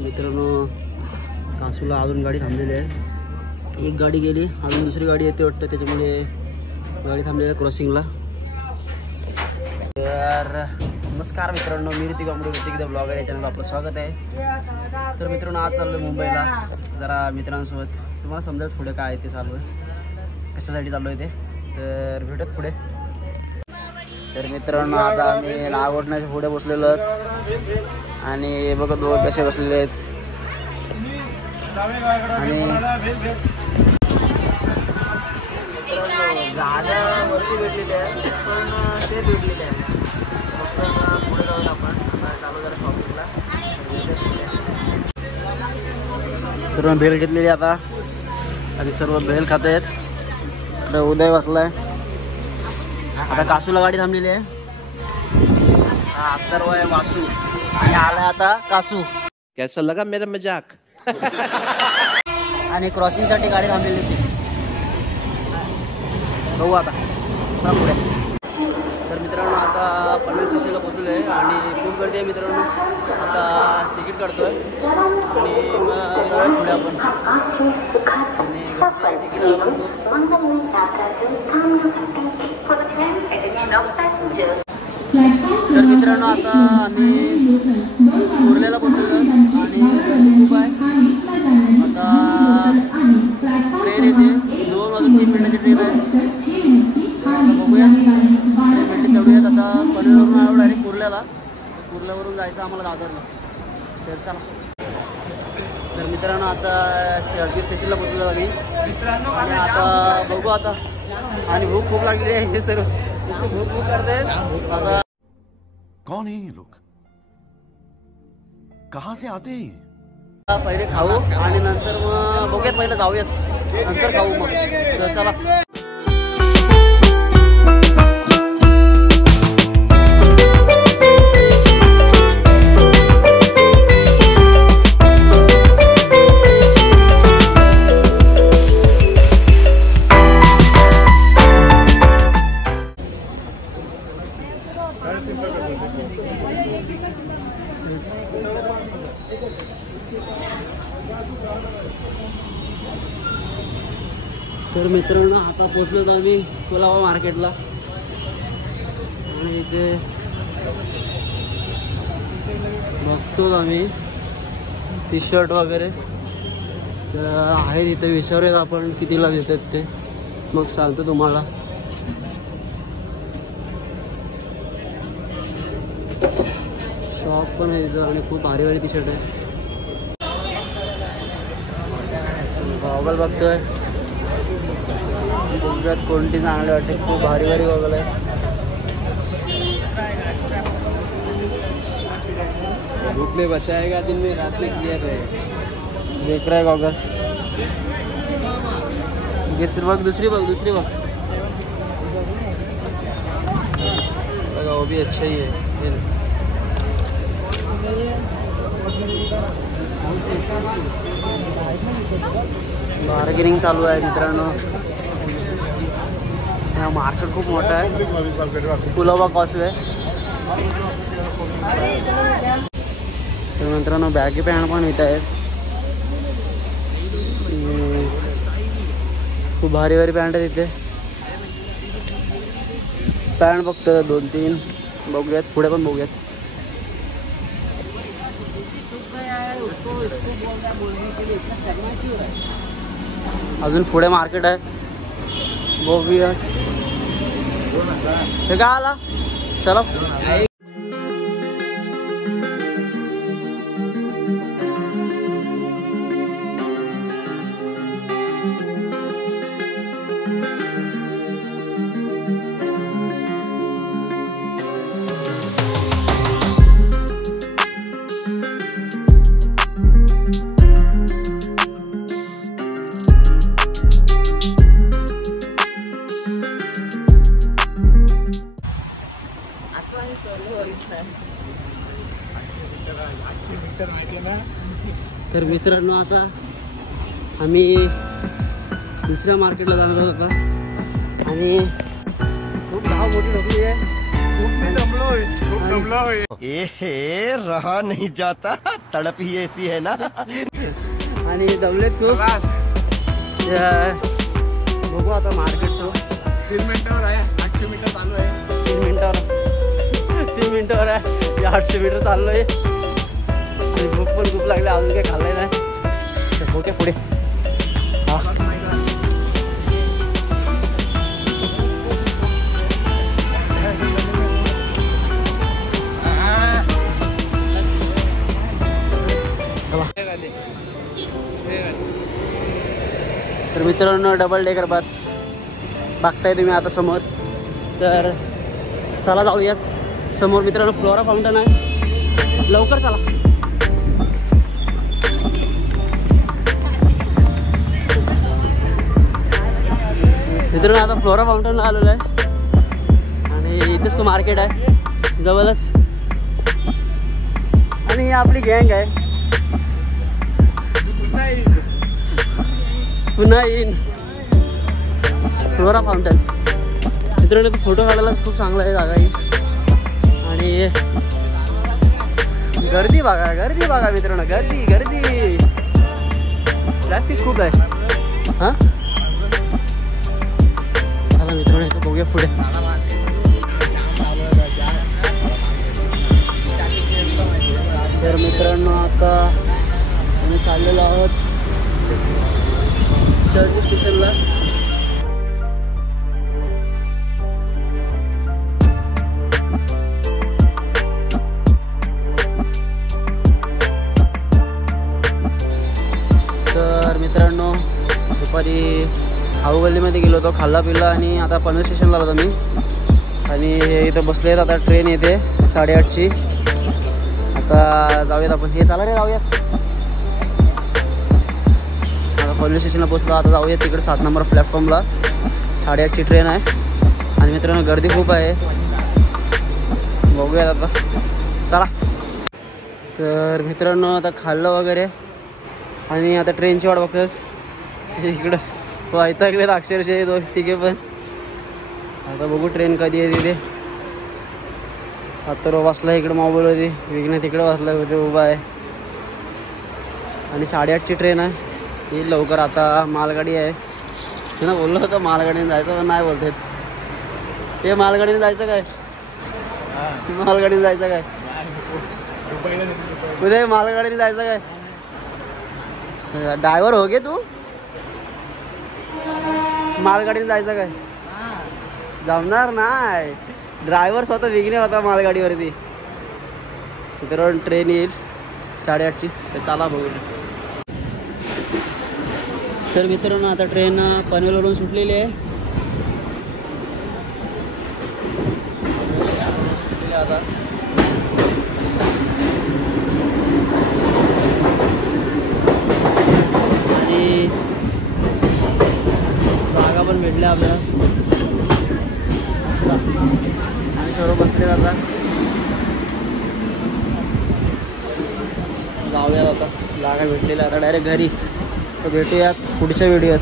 मित्रांनो कासूला अजून गाडी थांबलेली आहे, एक गाडी गेली अजून दुसरी गाडी येते वाटतं, त्याच्यामुळे गाडी थांबलेली आहे क्रॉसिंगला. तर नमस्कार मित्रांनो, मी ऋतिक अमृत ऋतिक ब्लॉगर या चॅनलला आपलं स्वागत आहे. तर मित्रांनो आज चाललो मुंबईला जरा मित्रांसोबत, तुम्हाला समजायच पुढे काय आहे ते चालू आहे, कशासाठी चालू आहे ते, तर भेटत पुढे. तर मित्रांनो आता आम्ही नागोठण्याच्या पुढे बसलेलो आहोत आणि बघा दोघं कसे बसलेले आहेत आणि जागा वरती भेटलेली आहे पण ते भेटलेले आहे. फक्त आता पुढे जाऊन आपण आता चालू जरा शॉपिंगला. तर भेल घेतलेली आता आणि सर्व भेल खात आहेत. आता उदय बसलाय, आता कासूला गाडी थांबलेली आहे. हा अत्तर्व आहे वासू आणि आला आता कासू. कैसा लगा मेरा मजाक? आणि क्रॉसिंगसाठी गाडी थांबलेली होती. बघू आता पुढे. तर मित्रांनो आता पनवेल स्टेशनला पोहोचलो आहे आणि खूप गर्दी आहे मित्रांनो. आता तिकीट काढतोय आणि मग जाऊया पुढे आपण. आणि तिकीट तर मित्रांनो आता आम्ही कुर्ल्याला पोहोचलो आणि खूप आहे. आता ट्रेन येते 2 वाजून 3 मिनिटाची ट्रेन आहे. बघूया ट्रेन चढूयात आता पनवेलवरून आलो डायरेक्ट कुर्ल्याला. कुर्ल्यावरून जायचं आम्हाला दादरला. तर चला. तर मित्रांनो आता चर्ची स्टेशनला पोहोचलो आम्ही आणि आता बघू आता. आणि भूक खूप लागली आहे, हे सर्व भूक खूप करते आता. कौन है ये लोग, कहाँ से आते हैं? पहिले खाऊ आणि नंतर मग बघूयात, पहिलं जाऊयात नंतर खाऊ मग. तर चला. तर मित्रांनो आता पोचलो आम्ही कुलाबा मार्केटला आणि इथे बघतो आम्ही टी शर्ट वगैरे तर आहेत इथे. विचारूयात आपण कितीला देतात ते, मग सांगतो तुम्हाला. शॉप पण आहे इथं आणि खूप भारी भारी टी शर्ट आहे. गॉगल बघतोय, बघूयात कोणती चांगली वाटते. खूप भारी भारी गॉगल आहे. धूप में बचाएगा दिन में रात में क्लियर रहे. देख रहा है गॉगल. बघ दुसरी बघ वो भी अच्छा ही है. बार्गेनिंग चालू आहे मित्रांनो. हा मार्केट खूप मोठा आहे, कुलाबा कॉसवे. तर मित्रांनो बॅगी पॅन्ट पण इथं आहेत. खूप भारी भारी पॅन्ट आहेत इथे. पॅन्ट बघतो 2-3 बघूयात, पुढे पण बघूयात. अजून पुढे मार्केट आहे, बघूया. हे काय आला. चला. तर मित्रांनो आता आम्ही दुसऱ्या मार्केटला जाणार होता आणि खूप धाव मोठी ठोकली आहे. रहा नहीं जाता तड़प ही ऐसी है ना. आणि दमलेत खूप. बघू आता मार्केटचं. 3 मिनिटावर आहे. 800 मीटर चालू आहे. 3 मिनिटावर आहे. 800 मीटर चाललोय आणि भूक पण खूप लागली, अजून काही खाल्लंय नाही. ओके पुढे तर मित्रांनो डबल डेकर बस बघताय तुम्ही आता समोर. तर चला जाऊयात समोर. मित्रांनो फ्लोरा फाउंटन आहे, लवकर चला. मित्रांनो आता फ्लोरा फाउंटनला आलेलो आहे आणि इथेच तो मार्केट आहे जवळच. आणि ही आपली गँग आहे. पुन्हा येईन फ्लोरा फाउंटन. मित्रांनो तो फोटो काढायला खूप चांगला आहे जागा ही. आणि गर्दी बघा मित्रांनो, गर्दी ट्रॅफिक खूप आहे. हां चला मित्रांनो इथं बघूया पुढे. तर मित्रांनो आता आम्ही चाललेलो आहोत चर्च स्टेशनला. तर मित्रांनो दुपारी खाऊ गल्लीमध्ये गेलो होतो, खाल्ला पिल्ला आणि आता पनवेल स्टेशनला आलो मी. आणि इथं बसले आहेत. आता ट्रेन येते 8:30ची. आता जाऊयात आपण. हे चाला रे जाऊयात. आता पनवेल स्टेशनला पोचलो. आता जाऊयात तिकडे 7 नंबर प्लॅटफॉर्मला. 8:30ची ट्रेन आहे. आणि मित्रांनो गर्दी खूप आहे, बघूयात आता चला. तर मित्रांनो आता खाल्लं वगैरे आणि आता ट्रेनची वाट बघतात. इकडं वैतागलेत अक्षरशः 2 तिघे पण. आता बघू ट्रेन कधी येते ते. आता बसला इकडं मोबाईल होती, विघ्न तिकडं बसला होते उभा आहे. आणि 8:30ची ट्रेन आहे ही लवकर. आता मालगाडी आहे ना, बोललो होतं मालगाडीने जायचं पण नाही बोलतात. हे मालगाडीने जायचं काय? मालगाडीने जायचं काय? उद्या मालगाडीने जायचं काय? ड्रायव्हर हो गे तू. मालगाडीने जायचं काय? जमणार नाही. ड्रायव्हर स्वतः विघ्ने होता मालगाडीवरती. मित्रांनो ट्रेन येईल 8:30ची. तर चला बघू. तर मित्रांनो आता ट्रेन पनवेलवरून सुटलेली आहे. आता आणि जागा पण भेटल्या आपल्याला. आणि सर्व बसले आता. जाऊयात आता. जागा भेटलेल्या आता डायरेक्ट घरी. तर भेटूयात पुढच्या व्हिडिओत.